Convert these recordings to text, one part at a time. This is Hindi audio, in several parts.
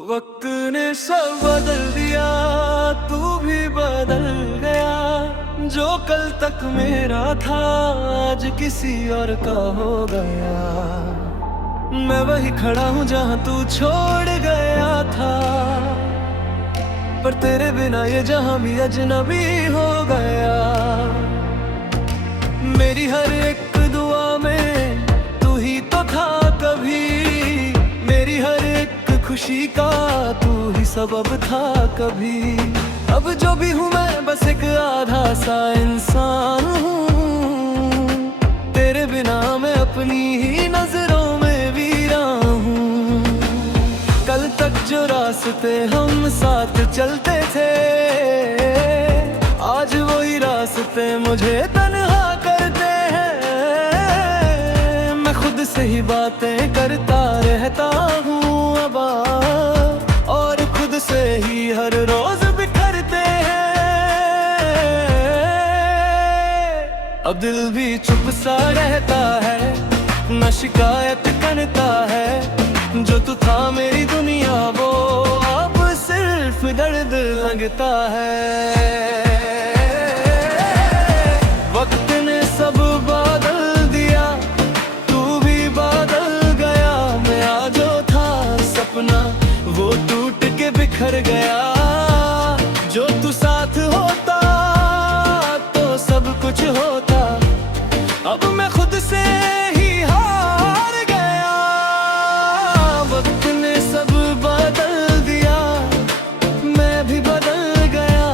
वक्त ने सब बदल दिया, तू भी बदल गया। जो कल तक मेरा था आज किसी और का हो गया। मैं वही खड़ा हूँ जहाँ तू छोड़ गया था, पर तेरे बिना ये जहाँ भी अजनबी हो गया। मेरी हर एक दुआ में तू ही तो था कभी, मेरी हर एक खुशी का तू ही सबब था कभी। अब जो भी हूँ मैं बस एक आधा सा इंसान हूँ, तेरे बिना मैं अपनी ही नजरों में वीरान हूँ। कल तक जो रास्ते हम साथ चलते थे, आज वही रास्ते मुझे तन्हा करते हैं। मैं खुद से ही बातें करता रहता हूँ अब, और खुद से ही हर रोज बिखरते हैं। अब दिल भी चुप सा रहता है, न शिकायत करता है। जो तू था मेरी दुनिया वो अब सिर्फ दर्द लगता है। वक्त ने सब बदल दिया, तू भी बदल गया। मेरा जो था सपना वो टूट के बिखर गया। जो तू साथ होता तो सब कुछ होता, अब मैं खुद से ही हार गया। वक्त ने सब बदल दिया, मैं भी बदल गया।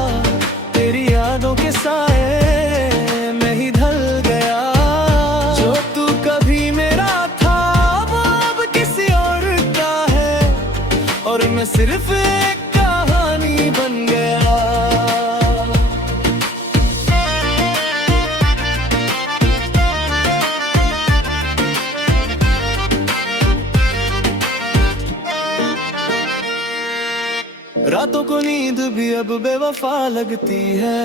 तेरी यादों के साए में ही ढल गया। जो तू कभी मेरा था वो अब किसी और का है, और मैं सिर्फ एक कहानी बन गया। रातों को नींद भी अब बेवफा लगती है,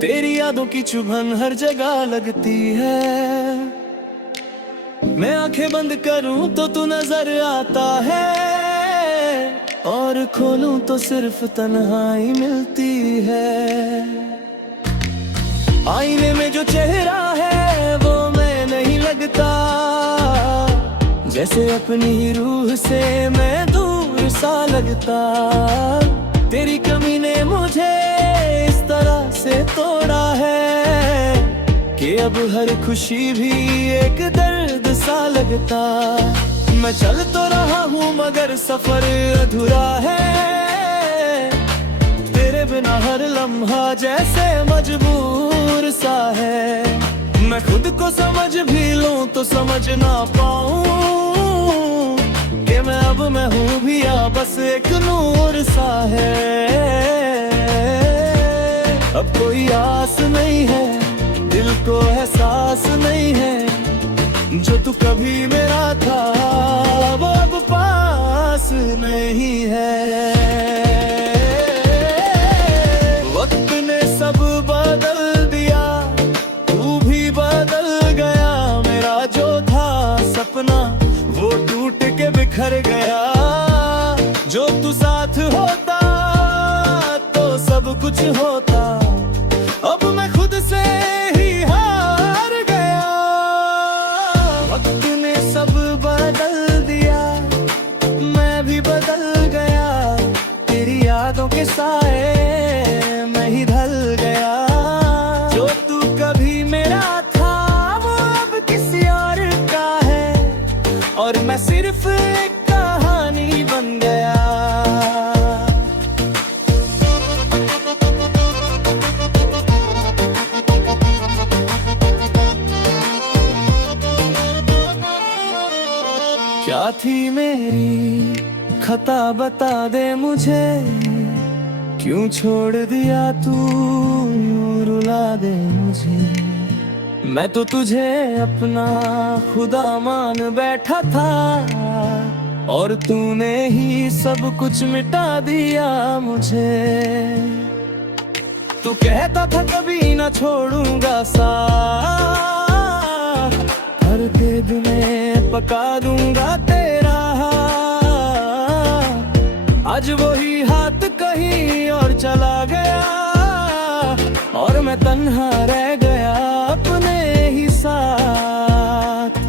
तेरी यादों की चुभन हर जगह लगती है। मैं आंखें बंद करूं तो तू नजर आता है, और खोलूं तो सिर्फ तन्हाई मिलती है। आईने में जो चेहरा है वो मैं नहीं लगता, जैसे अपनी ही रूह से मैं दूर सा लगता। तेरी कमी ने मुझे इस तरह से तोड़ा है कि अब हर खुशी भी एक दर्द सा लगता। मैं चल तो रहा हूँ मगर सफर अधूरा है, तेरे बिना हर लम्हा जैसे मजबूर सा है। मैं खुद को समझ भी लूं तो समझ ना पाऊं कि मैं अब मैं हूँ भी या बस एक नूर सा है। अब कोई आस नहीं है, दिल को एहसास नहीं है। जो तू कभी मेरा था वो अब पास नहीं है। वक्त ने सब बदल दिया, तू भी बदल गया। मेरा जो था सपना वो टूट के बिखर गया। जो तू साथ होता तो सब कुछ होता, अब मैं खुद से ही हार गया। वक्त ने सब बदल दिया, मैं भी बदल गया। तेरी यादों के साए में ही ढल गया। जो तू कभी मेरा था वो अब किसी और का है, और मैं सिर्फ एक कहानी बन गया। क्या थी मेरी खता बता दे मुझे, क्यों छोड़ दिया तू यूं रुला दे मुझे। मैं तो तुझे अपना खुदा मान बैठा था, और तूने ही सब कुछ मिटा दिया मुझे। तू कहता था कभी ना छोड़ूंगा साथ, हर खेद में पका दूंगा तेरा हाथ। आज वही हाथ कहीं और चला गया और मैं तन्हा रह गया अपने ही साथ।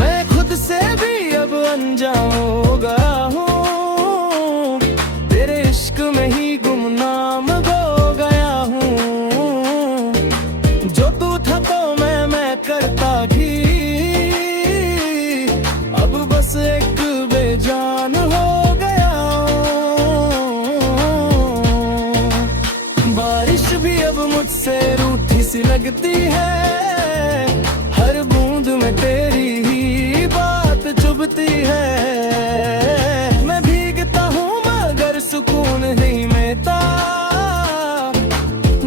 मैं खुद से भी अब अनजान हो गया हूँ, तेरे इश्क में ही गुमनाम हो गया हूँ। जो तू था तो मैं करता भी, अब बस एक बेजान हो गया हूँ। बारिश भी अब मुझसे रूठी सी लगती है, हर बूंद में तेरी ही बात चुभती है। मैं भीगता हूँ मगर सुकून नहीं मिलता,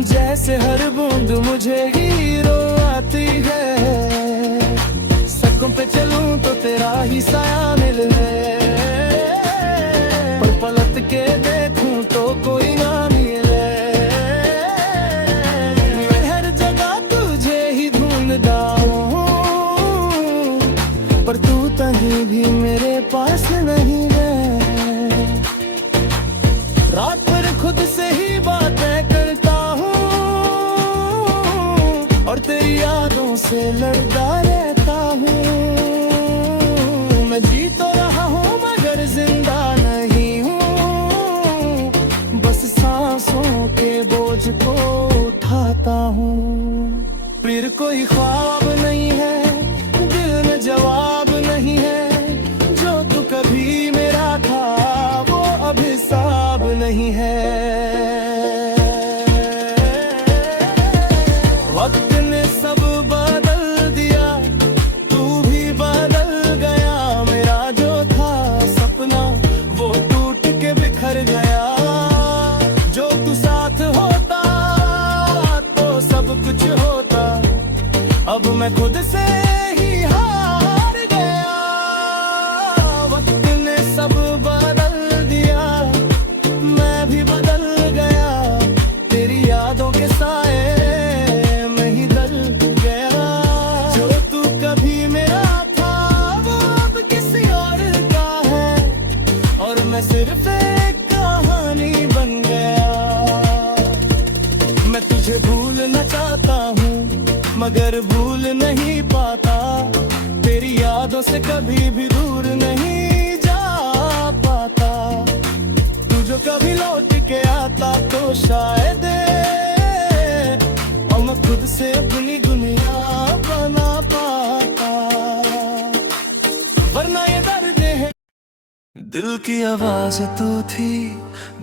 जैसे हर बूंद मुझे ही रोआती है। सड़कों पे चलूं तो तेरा ही साया मिले, पर पलट के देखूं तो कोई ना मिले। मैं हर जगह तुझे ही ढूंढता हूँ, पर तू कहीं भी मेरे पास नहीं है। रात भर खुद से ही बातें करता हूँ और तेरी यादों से लड़ता रहता हूँ। मैं जी तो रहा हूँ मगर जिंदा नहीं हूँ, बस सांसों के बोझ को उठाता हूँ। फिर कोई ख्वाब नहीं है, दिल में जवाब नहीं है, जो तू कभी मेरा था वो अब हिसाब नहीं है। वक्त ने सब बदल दिया, तू भी बदल गया। मेरा जो था सपना वो टूट के बिखर गया। जो तू साथ होता तो सब कुछ होता, अब मैं खुद से ही हार गया। वक्त ने सब बदल दिया, मैं भी बदल गया। तेरी यादों के साए में ही ढल गया। जो तू कभी मेरा था वो अब किसी और का है, और मैं सिर्फ एक कहानी बन गया। मैं तुझे भूलना चाहता हूँ मगर भूल नहीं पाता, तेरी यादों से कभी भी दूर नहीं जा पाता। तू जो कभी लौट के आता तो शायद और मैं खुद से अपनी दुनिया बना पाता, वरना ये दर्द है। दिल की आवाज तू थी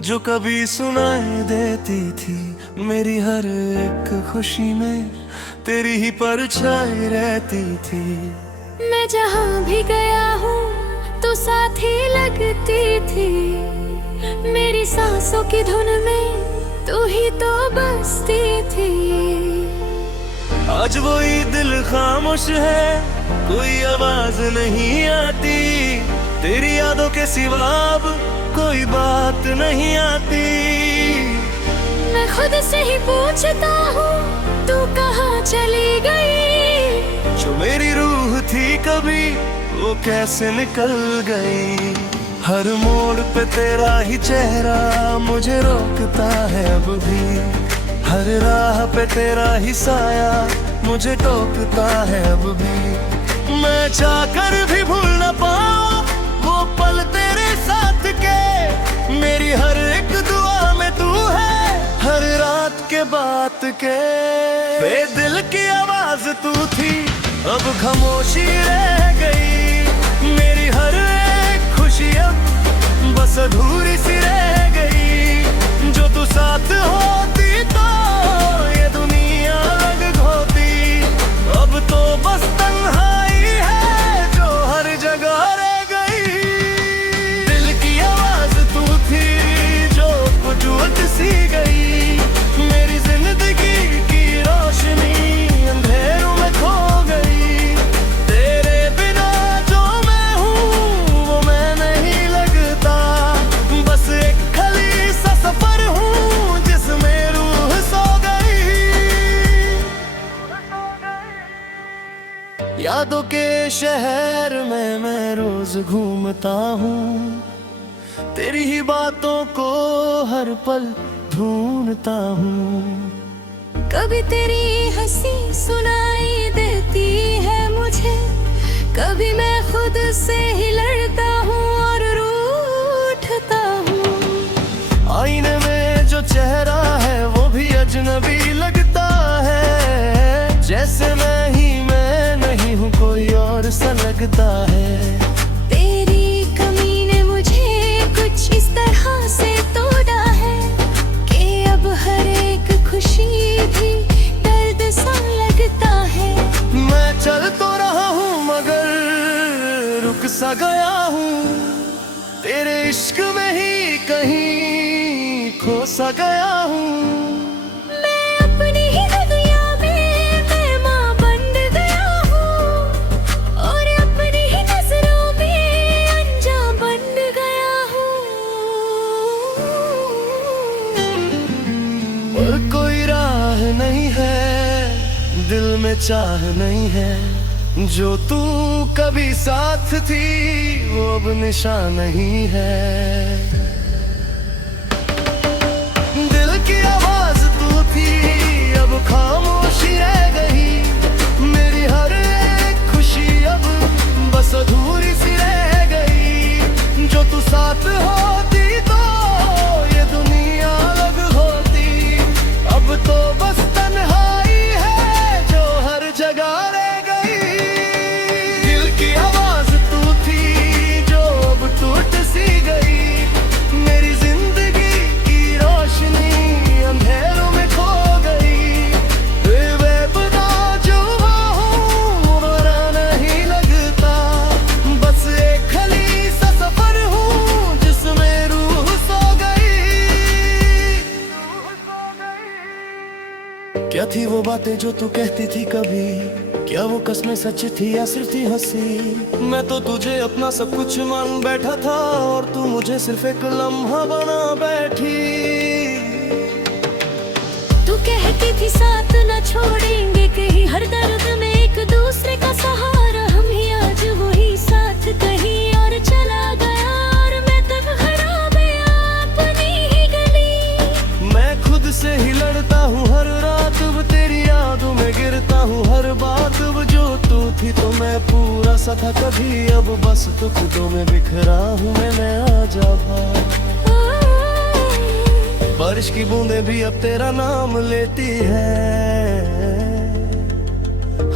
जो कभी सुनाई देती थी, मेरी हर एक खुशी में तेरी ही परछाई रहती थी। मैं जहाँ भी गया हूँ तो साथ ही लगती थी, मेरी सांसों की धुन में तू ही तो बसती थी। आज वही दिल खामोश है, कोई आवाज नहीं आती, तेरी यादों के सिवा अब कोई बात नहीं आती। मैं खुद से ही पूछता हूँ तू कहाँ चली गई। जो मेरी रूह थी कभी वो कैसे निकल गई। हर मोड़ पे तेरा ही चेहरा मुझे रोकता है अब भी, हर राह पे तेरा ही साया मुझे टोकता है अब भी। मैं चाहकर भी भूल न पाऊं वो पल तेरे साथ के, मेरी हर एक दुआ में तू है, हर रात के बात के। बे दिल की आवाज तू थी अब खामोशी रह गई, मेरी हर एक खुशी अब बस अधूरी सी रह गई। जो तू साथ होती तो ये दुनिया अलग होती, अब तो बस तन्हाई है जो हर जगह रह गई। दिल की आवाज तू थी जो कुछ सी गई, मेरी जिंदगी की रोशनी अंधेरों में खो गई। तेरे बिना जो मैं हूँ वो मैं नहीं लगता, बस एक खाली सा सफर हूँ जिसमें रूह सो गई। यादों के शहर में मैं रोज घूमता हूँ, तेरी ही बातों को हर पल ढूंढता हूँ। कभी तेरी हंसी सुनाई देती है मुझे, कभी मैं खुद से ही लड़ता हूँ और रूठता हूँ। आईने में जो चेहरा है वो भी अजनबी लगता है, जैसे मैं नहीं हूँ कोई और सा लगता है। तेरी कमी ने मुझे कुछ इस तरह से तोड़ा है कि अब हर एक खुशी भी दर्द सा लगता है। मैं चल तो रहा हूँ मगर रुक सा गया हूँ, तेरे इश्क में ही कहीं खो सा गया हूँ। मैं अपनी ही दुनिया में मेहमान बन गया हूँ और अपनी ही नजरों में अनजान बन गया हूँ। और कोई राह नहीं है, दिल में चाह नहीं है, जो तू कभी साथ थी वो अब निशान नहीं है। दिल की आवाज तू थी अब खामोशी रह गई, मेरी हर एक खुशी अब बस अधूरी सी रह गई। जो तू साथ होती तो ये दुनिया अलग होती, अब तो बस तन्हाई है जो हर जगह रह गई। दिल की आवाज तू थी जो अब टूट सी गई, मेरी जिंदगी की रोशनी अंधेरों में खो गई। बेपता जो हूँ बुरा नहीं लगता, बस एक खाली सा सफर हूँ जिसमें रूह सो गई। क्या थी वो बातें जो तू कहती थी कभी, क्या वो कसमें सच थी या सिर्फ थी हंसी। मैं तो तुझे अपना सब कुछ मान बैठा था और तू मुझे सिर्फ एक लम्हा बना बैठी। तू कहती थी साथ न छोड़ेंगे कहीं, हर दर्द में एक दूसरे का सहारा। हम ही आज वही साथ कहीं और चला गया और मैं तब खराब अपनी ही गली। मैं खुद से ही लड़ता हूँ हर रात, अब तेरी यादों में गिरता हूँ हर बात। अब जो तू थी तो मैं पूरा सा था कभी, अब बस टुकड़ों में बिखरा हूँ मैं आजा बारिश की बूंदें भी अब तेरा नाम लेती है,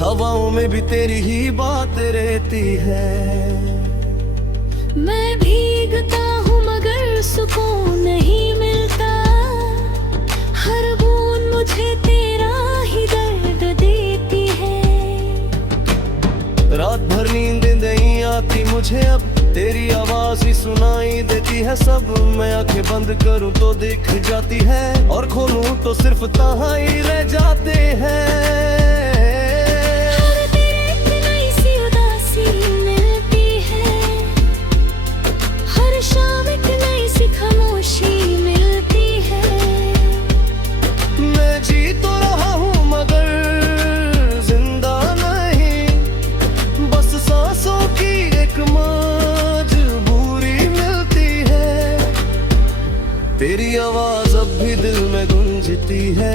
हवाओं में भी तेरी ही बात रहती है। मैं भीगता हूँ मगर सुकून नहीं मिलता, हर बूंद मुझे तेरा ही दर्द देती है। रात भर नींद नहीं आती मुझे अब, तेरी आवाज ही सुनाई देती है सब। मैं आंखें बंद करूं तो दिख जाती है और खोलूं तो सिर्फ तन्हाई रह जाते हैं। तेरे एक नई सी उदासी मिलती है, हर शाम एक नई सी खामोशी मिलती है। मैं जी तो रहा हूँ मगर जिंदा नहीं, बस सांसों की एक मजबूरी मिलती है। तेरी आवाज अब भी दिल में गूंजती है,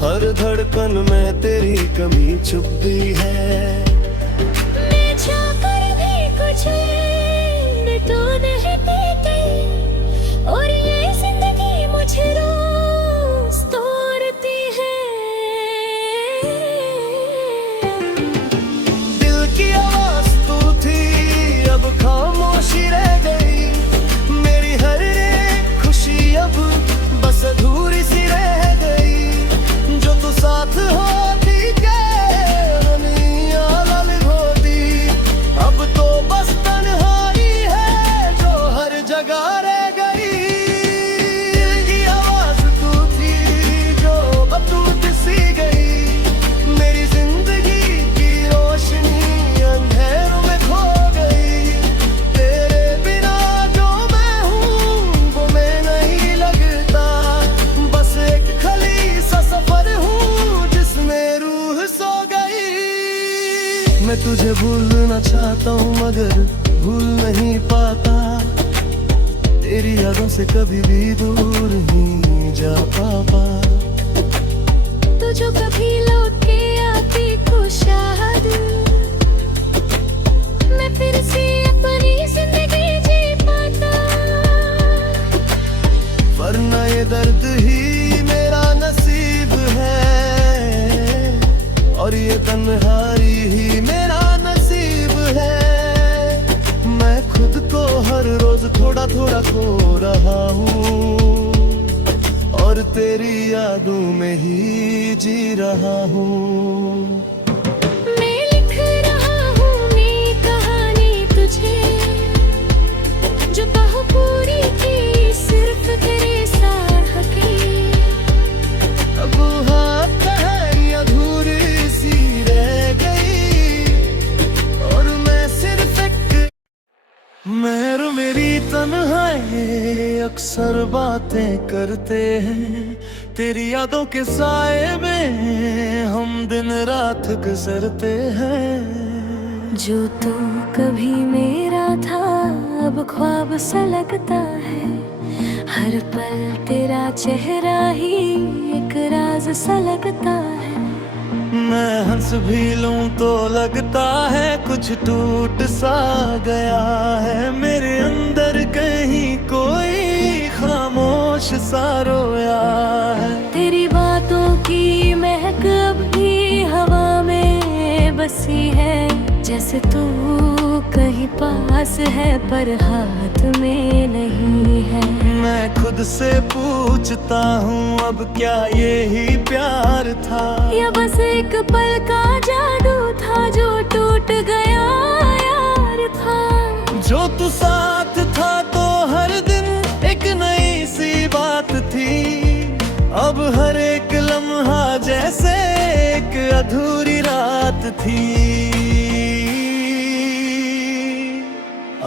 हर धड़कन में तेरी कमी छुपती है। मैं चाहकर भी कुछ तो नहीं देती और ये जिंदगी मुझे रोज तोड़ती है। दिल की आवाज तू थी अब खामोशी रह गई, मेरी हर एक खुशी अब बस अधूरी सी रह गई। जो तू साथ होती के दुनिया अलग होती, अब तो बस तन्हाई है जो हर जगह रह गई। दिल की आवाज तू थी जो अब टूट सी गई, मेरी जिंदगी की रोशनी अंधेरों में खो गई। तेरे बिना जो मैं हूँ वो मैं नहीं लगता, बस एक खाली सा सफर हूँ जिसमें रूह सो गई। मैं तुझे भूलना चाहता हूँ मगर भूल नहीं पाता, तेरी यादों से कभी भी दूर नहीं जा पापा। तो जो कभी लौट के आती खुशाद, मैं फिर से अपनी जिंदगी जी पाता। वरना ये दर्द ही मेरा नसीब है, और ये तन्हाई ही मेरा नसीब है। मैं खुद को हर रोज थोड़ा थोड़ा खो रहा हूँ, और तेरी यादों में ही जी रहा हूँ। मैं लिख रहा हूँ नई कहानी तुझे, जो कहो पूरी की सिर्फ तेरे साथ की। अब हाथ कहानी अधूरी सी रह गई, और मैं सिर्फ एक मैं और मेरी तन्हाई अक्सर बातें करते हैं। तेरी यादों के साए में हम दिन रात गुजरते हैं। जो तू कभी मेरा था अब ख्वाब सा लगता है, हर पल तेरा चेहरा ही एक राज सा लगता है। मैं हंस भी लूं तो लगता है कुछ टूट सा गया है। मेरे अंदर कहीं कोई खामोश सा रोया है। तेरी बातों की महक अब भी हवा में बसी है, जैसे तू कहीं पास है पर हाथ में नहीं है। मैं खुद से पूछता हूँ अब क्या यही प्यार था, या बस एक पल का जादू था जो टूट गया यार था। जो तू साथ था तो हर दिन एक नई सी बात थी, अब हर एक लम्हा जैसे एक अधूरी रात थी।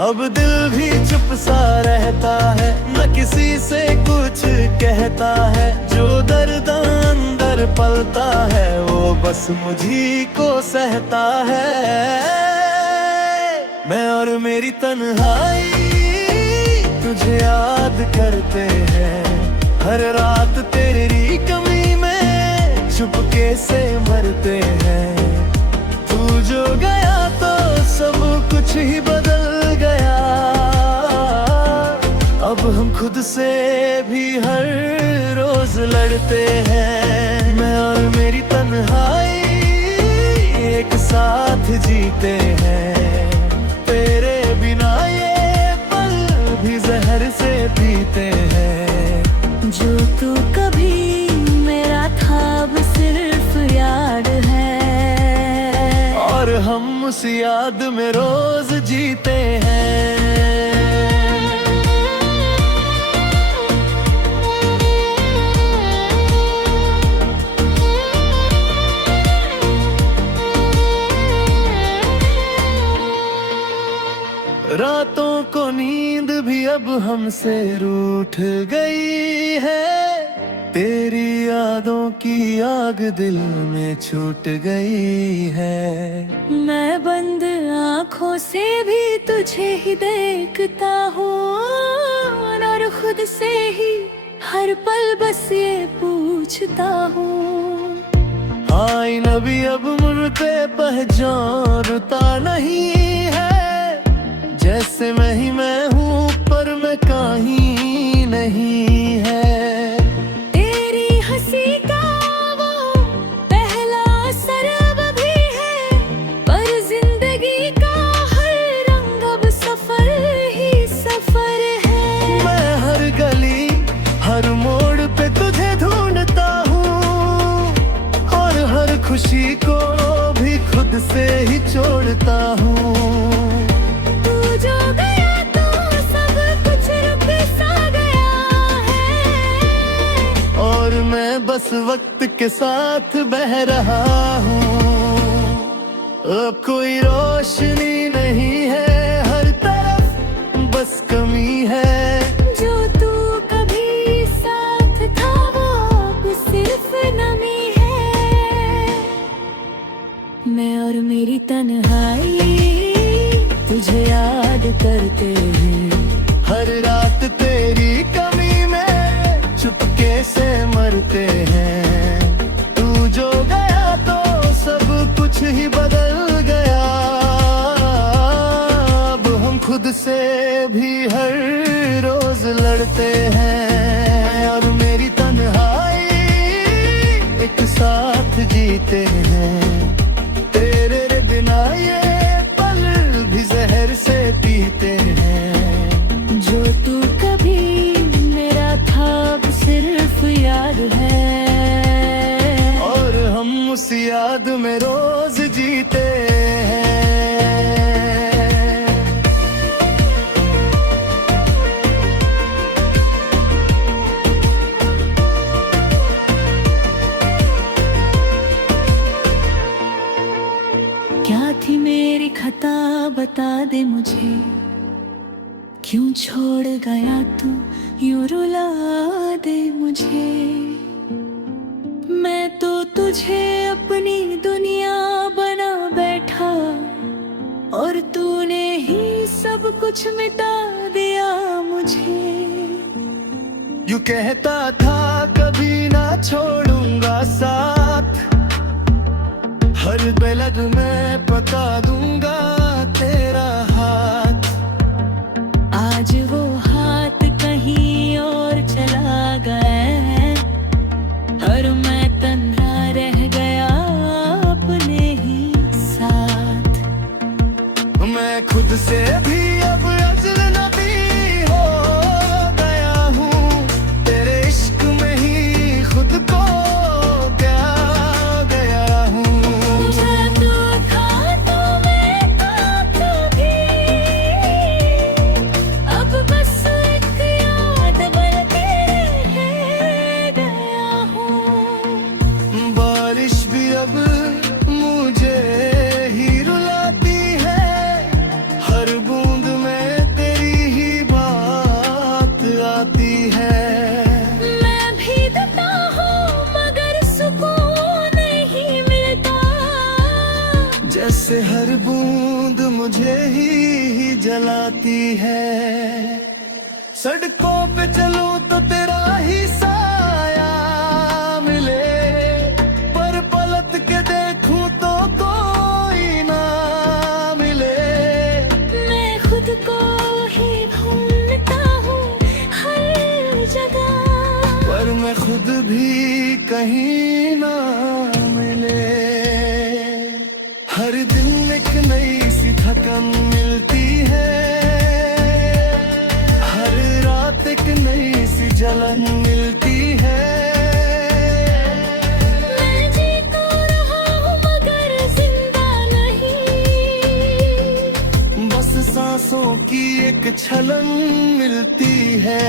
अब दिल भी चुप सा रहता है, न किसी से कुछ कहता है। जो दर्द अंदर पलता है वो बस मुझी को सहता है। मैं और मेरी तन्हाई तुझे याद करते हैं, हर रात तेरी कमी में चुपके से मरते हैं। तू जो गया तो सब कुछ ही बदल गया, अब हम खुद से भी हर रोज लड़ते हैं। मैं और मेरी तन्हाई एक साथ जीते हैं, तेरे बिना ये पल भी जहर से पीते हैं। जो तू कभी मेरा था अब सिर्फ याद है, और हम उस याद में रोज जीते हैं। रातों को नींद भी अब हमसे रूठ गई है, तेरी यादों की आग दिल में छूट गई है। मैं बंद आँखों से भी तुझे ही देखता हूँ, और खुद से ही हर पल बस ये पूछता हूँ। आईना भी अब मुझे पहचानता नहीं है, जैसे मैं ही मैं हूँ पर मैं कहीं नहीं है। तेरी हंसी का वो पहला असर अब भी है, पर जिंदगी का हर रंग अब सफर ही सफर है। मैं हर गली हर मोड़ पे तुझे ढूंढता हूँ, और हर खुशी को भी खुद से ही छोड़ता हूँ। जो गया तो सब कुछ रुक सा गया है, और मैं बस वक्त के साथ बह रहा हूँ। अब कोई रोशनी नहीं है, हर तरफ बस कमी है। जो तू कभी साथ था वो अब सिर्फ नमी है। मैं और मेरी तन्हाई तुझे याद करते हैं। हर रात तेरी कमी में चुपके से मरते हैं। तू जो गया तो सब कुछ ही बदल गया। अब हम खुद से भी हर रोज लड़ते हैं और मेरी तन्हाई एक साथ जीते हैं। तेरे बिना ये पल भी जहर से पीते हैं। जो तू कभी मेरा था अब सिर्फ याद है, और हम उस याद में रोज जीते हैं। क्या थी मेरी खता बता दे मुझे, क्यों छोड़ गया तू यूं रुला दे मुझे। मैं तो तुझे अपनी दुनिया बना बैठा और तूने ही सब कुछ मिटा दिया मुझे। यूं कहता था कभी ना छोड़ूंगा साथ, हर बेलग में पता दूंगा तेरा हाथ। आज वो हाथ कहीं और चला गया और मैं तन्हा रह गया अपने ही साथ। मैं खुद से भी अब अजनबी हो गया हूँ। तेरे इश्क में ही खुद को गया हूँ। जब तू था तो मैं था भी, अब बस एक याद बन के रह गया हूँ। बारिश भी अब मुझे ही रुलाती है। हर बूंद में तेरी ही बात आती है। मैं भी देता हूँ मगर सुकून नहीं मिलता। जैसे हर बूंद मुझे ही जलाती है। सड़कों पे चलूं तो तेरा ही साया मिले, पर पलट के देखूं तो कोई ना मिले। मैं खुद को ही ढूंढता हूँ हर जगह, पर मैं खुद भी कहीं ना मिले। हर दिन एक नई सी थकन मिलती है। हर रात एक नई सी जलन मिलती है। मैं जी तो रहा हूँ मगर जिंदा नहीं। बस सांसों की एक छलन मिलती है।